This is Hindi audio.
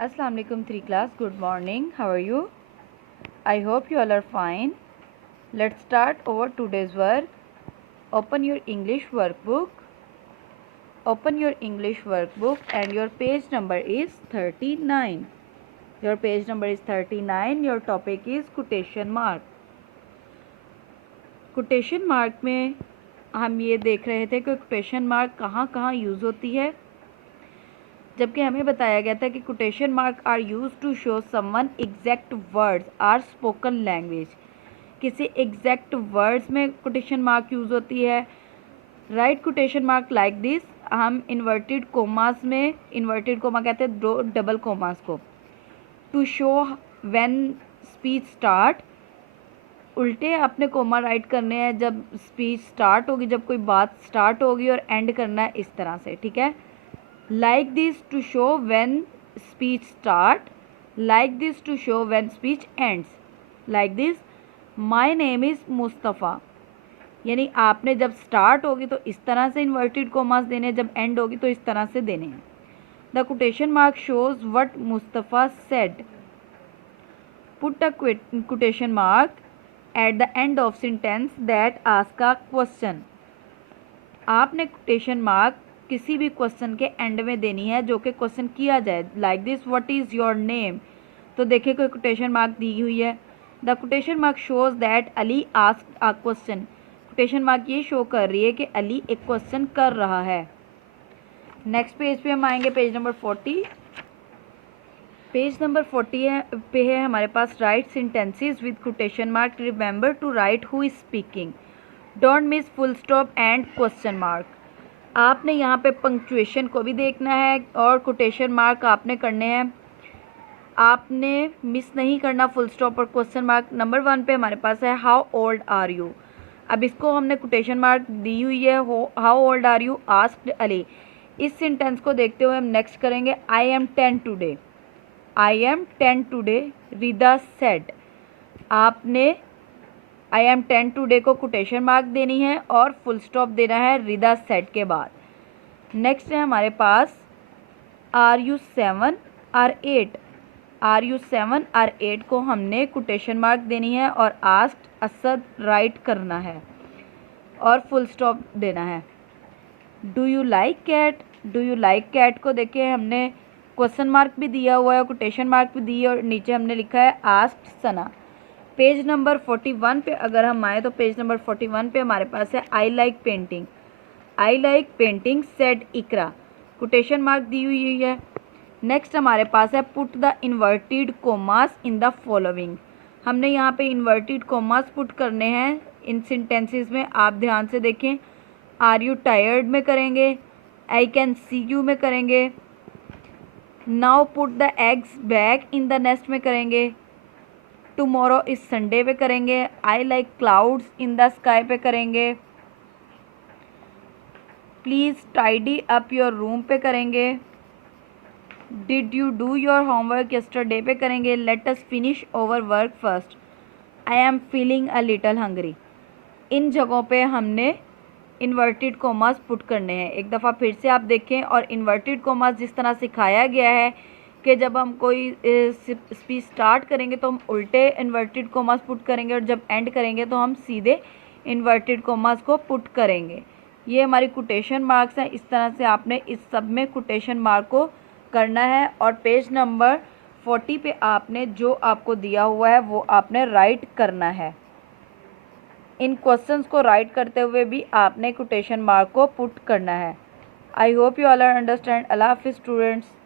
Assalamu alaikum 3 class. Good morning. How are you? I hope you all are fine. Let's start over today's work. Open your English workbook. Open your English workbook and your page number is 39. Your page number is 39. Your topic is quotation mark. Quotation mark में हम ये देख रहे थे कि quotation mark कहाँ कहाँ यूज़ होती है, जबकि हमें बताया गया था कि quotation mark are use to show someone exact words are spoken language. किसी एग्जैक्ट वर्ड्स में कोटेशन मार्क यूज़ होती है। Right quotation mark like this. हम इन्वर्टेड कोमास में, इन्वर्टेड कोमा कहते हैं दो डबल कोमास को। To show when speech start, उल्टे अपने कोमा राइट करने हैं जब स्पीच स्टार्ट होगी, जब कोई बात स्टार्ट होगी, और एंड करना है इस तरह से, ठीक है। Like this to show when speech start, like this to show when speech ends, like this my name is Mustafa। यानी आपने जब स्टार्ट होगी तो इस तरह से इन्वर्टेड कोमास देने हैं, जब एंड होगी तो इस तरह से देने हैं। The quotation mark shows what Mustafa said. Put a quotation mark at the end of sentence that ask a question. आपने कोटेशन मार्क किसी भी क्वेश्चन के एंड में देनी है जो कि क्वेश्चन किया जाए। Like this, what is your name. तो देखिए कोई कोटेशन मार्क दी हुई है। The quotation mark shows that Ali asked a question. Quotation mark ये शो कर रही है कि अली एक क्वेश्चन कर रहा है। नेक्स्ट पेज पे हम आएंगे, पेज नंबर 40। पेज नंबर 40 पे है हमारे पास write sentences with quotation mark. Remember to write who is speaking, don't miss full stop and question mark. आपने यहाँ पे पंक्चुएशन को भी देखना है और कोटेशन मार्क आपने करने हैं, आपने मिस नहीं करना फुल स्टॉप और क्वेश्चन मार्क। नंबर 1 पे हमारे पास है हाउ ओल्ड आर यू। अब इसको हमने कोटेशन मार्क दी हुई है, how old are you asked Ali. इस सेंटेंस को देखते हुए हम नेक्स्ट करेंगे, I am 10 today. I am 10 today Rida said. आपने आई एम 10 टुडे को कोटेशन मार्क देनी है और फुल स्टॉप देना है रिदा सेट के बाद। नेक्स्ट है हमारे पास are you 7 or 8। Are you 7 or 8 को हमने कोटेशन मार्क देनी है और आस्क्ड असद राइट करना है और फुल स्टॉप देना है। Do you like cat. Do you like cat को देखिए हमने क्वेश्चन मार्क भी दिया हुआ है, कोटेशन मार्क भी दी है और नीचे हमने लिखा है आस्क्ड सना। पेज नंबर 41 पे अगर हम आए तो पेज नंबर 41 पे हमारे पास है I like painting. I like painting said Iqra. Quotation mark दी हुई है। नेक्स्ट हमारे पास है put the inverted commas in the following. हमने यहाँ पे इन्वर्टेड कोमास पुट करने हैं इन सेंटेंसेस में। आप ध्यान से देखें, आर यू टायर्ड में करेंगे, आई कैन सी यू में करेंगे, now put the eggs back in the nest में करेंगे, टुमारो इस संडे पे करेंगे, I like clouds in the sky पे करेंगे, please tidy up your room पे करेंगे, did you do your homework yesterday पे करेंगे, let us finish over work first, I am feeling a little hungry. इन जगहों पे हमने इन्वर्टेड कोमास पुट करने हैं। एक दफ़ा फिर से आप देखें, और इन्वर्टेड कोमास जिस तरह सिखाया गया है कि जब हम कोई स्पीच स्टार्ट करेंगे तो हम उल्टे इन्वर्टेड कोमास पुट करेंगे और जब एंड करेंगे तो हम सीधे इन्वर्टेड कोमास को पुट करेंगे। ये हमारी कोटेशन मार्क्स हैं। इस तरह से आपने इस सब में कोटेशन मार्क को करना है और पेज नंबर 40 पे आपने जो आपको दिया हुआ है वो आपने राइट करना है। इन क्वेश्चंस को राइट करते हुए भी आपने कोटेशन मार्क को पुट करना है। I hope you all understand. अल्लाह हाफिज़ स्टूडेंट्स।